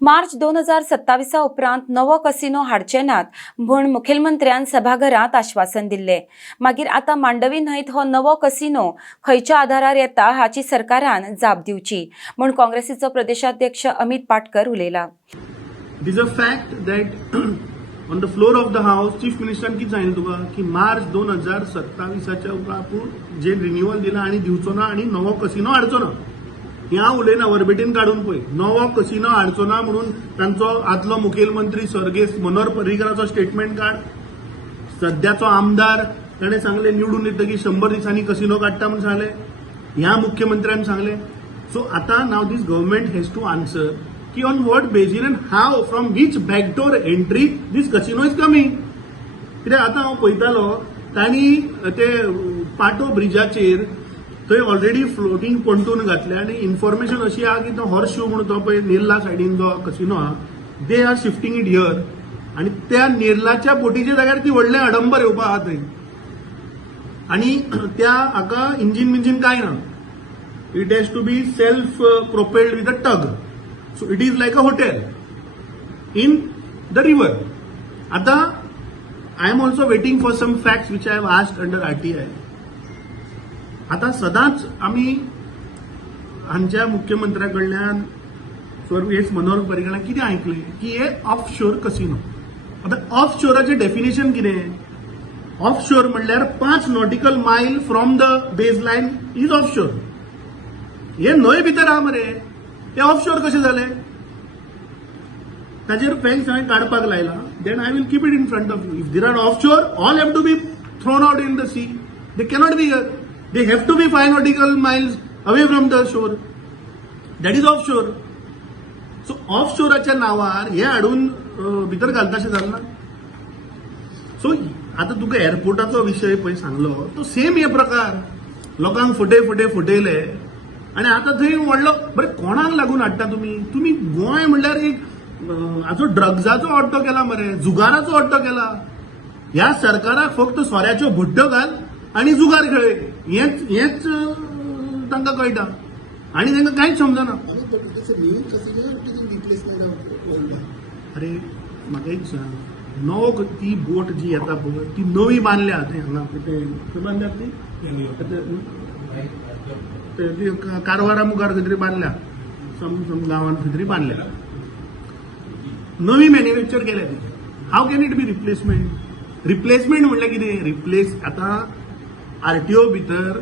मार्च 2027 उपरांत नवो कसिनो हाडचे नात म्हूण मुखेलमंत्र्यान सभाघरात आश्वासन दिल्ले। मागीर आता मांडवी न्हंयत हो नवो कसिनो खंयच्या आधारार येता हाची सरकारान जाप दिवची म्हूण काँग्रेसीचो प्रदेशाध्यक्ष अमित पाटकर उलयला। It is a fact that on the floor of the house chief मिनिस्टरान कितें सांगितलें तुका की मार्च 2027च्या उपरांत आपूण जे रिन्युअल दिला आनी दिवचो ना आनी नवो कसिनो हाडचो ना। हे हांव उलयना, वरबेटीन काडून पळय, नवो कसिनो हाडचो ना म्हणून तांचो आदलो मुखेलमंत्री सर्गेस्त मनोहर पर्रीकराचो स्टेटमेंट काड। सध्याचो आमदार ताणें सांगलें निवडून येतकीर 100 दिसांनी कसिनो काडटा म्हणून सांगलें, ह्या मुख्यमंत्र्यान सांगलें। सो आता now this government has to answer की on what basis and how from which backdoor entry this casino is coming. कित्याक आतां हांव पळयतालो तांणी ते पाटो ब्रिजाचेर थंय ऑलरेडी फ्लोटींग पोंटून घातले आनी इन्फॉर्मेशन अशी आहा की तो हॉर्स शो म्हणून तो पळय नेर्ला सायडीन जो कसिनो आहा they are shifting it here आनी त्या नेर्लाच्या बोटीच्या जाग्यार ती व्हडलें अडंबर येवपा आहा थंय आनी त्या हाका इंजीन कांय ना। It has to be self propelled with a tug, so it is like a hotel in the river. आता I am also waiting for some facts which I have asked under RTI। आता सदांच आमी हांच्या मुख्यमंत्र्या कडल्यान सर्गेस्त मनोहर पर्रीकरान कितें आयकलें की हे ऑफ शोर कसिनो। आता ऑफ शोराचें डेफिनेशन कितें? ऑफ शोर म्हणल्यार 5 nautical mile from the base line is offshore. हे न्हंय भितर आहा मरे, ते ऑफ शोर कशें जालें? ताजेर फॅक्ट्स हांवें काडपाक लायला, then I will keep it in front of you. If there are offshore, all have to be thrown out in the sea, they cannot be here, they have to be 5 nautical miles away from the shore, that is offshore. So ऑफ शोराच्या नावार हे हाडून भितर घालताशें Jalna. So आता तुका एअरपोर्टाचो विशय पळय सांगलो तो सेम हे प्रकार, लोकांक फटयले आनी आता थंय व्हडलो बरें कोणाक लागून हाडटा तुमी गोंय म्हणल्यार एक हाचो ड्रग्जाचो अड्डो केला मरे, जुगाराचो अड्डो केला। ह्या सरकाराक फक्त सोऱ्याच्यो भड्ड्यो घाल आनी जुगार खेळय हेच तांकां कळटा आनी तांकां कांयच समजना। अरे म्हाका एक सांग, नवो ती बोट जी येता पळय ती नवी बांदल्या थंय हांगा कितें बांदल्या ती कारवारा मुखार खंय तरी बांदल्या, सम गांवांत खंय तरी बांदल्या, नवी मॅन्युफॅक्चर केल्या ती। How can it be replacement म्हणल्यार कितें? रिप्लेस आता RTO भितर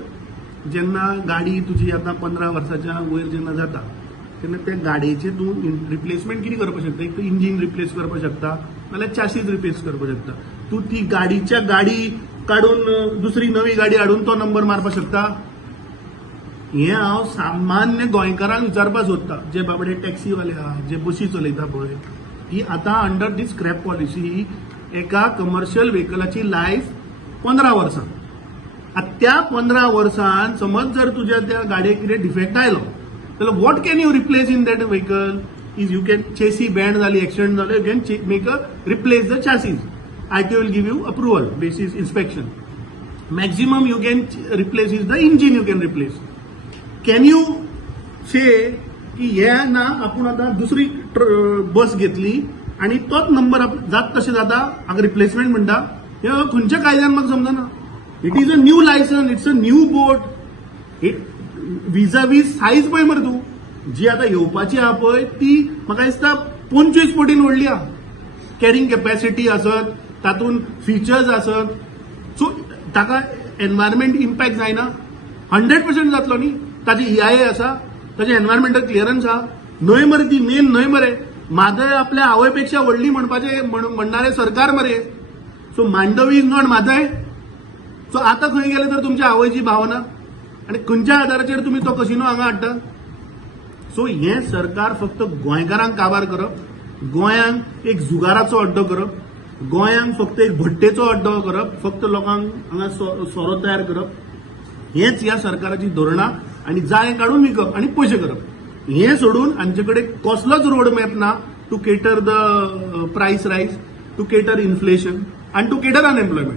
जेन्ना गाडी तुजी आता 15 वर्साच्या वयर जेन्ना जाता तेन्ना त्या गाडयेचे तूं रिप्लेसमेंट कितें करपाक शकता? एक तर इंजीन रिप्लेस करपाक शकता नाल्यार चॅसीस रिप्लेस करपाक शकता। तूं ती गाडीच्या गाडी काडून दुसरी नवी गाडी हाडून तो नंबर मारपाक शकता? हे हांव सामान्य गोंयकारांक विचारपाक सोदता, जे बाबडे टॅक्सीवाले आहा, जे बशी चलयता पळय, की आतां अंडर दी स्क्रॅप पॉलिसी एका कमर्शियल व्हेकलाची लायफ 15 वर्सां। त्या 15 वर्सान समज जर तुज्या त्या गाडयेक कितें डिफेक्ट आयलो जाल्यार what can you replace in that vehicle? Is you can chassis bend जाली, एक्सिडेंट जालो, you can make a replace the chassis. RTO will give you approval basis inspection. Maximum you can replace is the engine, you can replace. Can you say की हे ना आपूण आतां दुसरी बस घेतली आनी तोच नंबर जात तशें जाता हाका रिप्लेसमेंट म्हणटा? हे खंयच्या कायद्यान म्हाका समजना। It is a new licence, it's a new boat. विजावीज सायज पळय मरे तूं जी आतां येवपाची आहा पळय ती म्हाका दिसता 25 पटीन व्हडली आहा। कॅरिंग कॅपॅसिटी आसत, तातूंत फिचर्स आसत, सो ताका एनवायरमेंट इम्पॅक्ट जायना? 100% जातलो न्ही। ताजी EIA आसा, ताजे एनवायरमेंटल क्लियरन्स आहा। न्हंय मरे ती मेन न्हंय मरे, म्हादय आपल्या आवयपेक्षा व्हडली म्हणणारे सरकार मरे। So Mandovi is not Mhadei. So आता खंय गेले तर तुमच्या आवयची भावना आनी खंयच्या आदाराचेर तुमी तो कसिनो हांगा हाडटा? सो हें सरकार फक्त गोंयकारांक काबार करप, गोंयांक एक जुगाराचो अड्डो करप, गोंयांक फक्त एक भट्टेचो अड्डो करप, फक्त लोकांक हांगा सोरो तयार करप, हेच ह्या सरकाराची धोरणां आनी जाय काडून विकप आनी पयशे करप। हें सोडून हांचे कडेन कसलोच रोड मॅप ना टू केटर द प्रायस रायज, टू केटर इन्फ्लेशन आनी टू केटर अनएम्प्लॉयमेंट।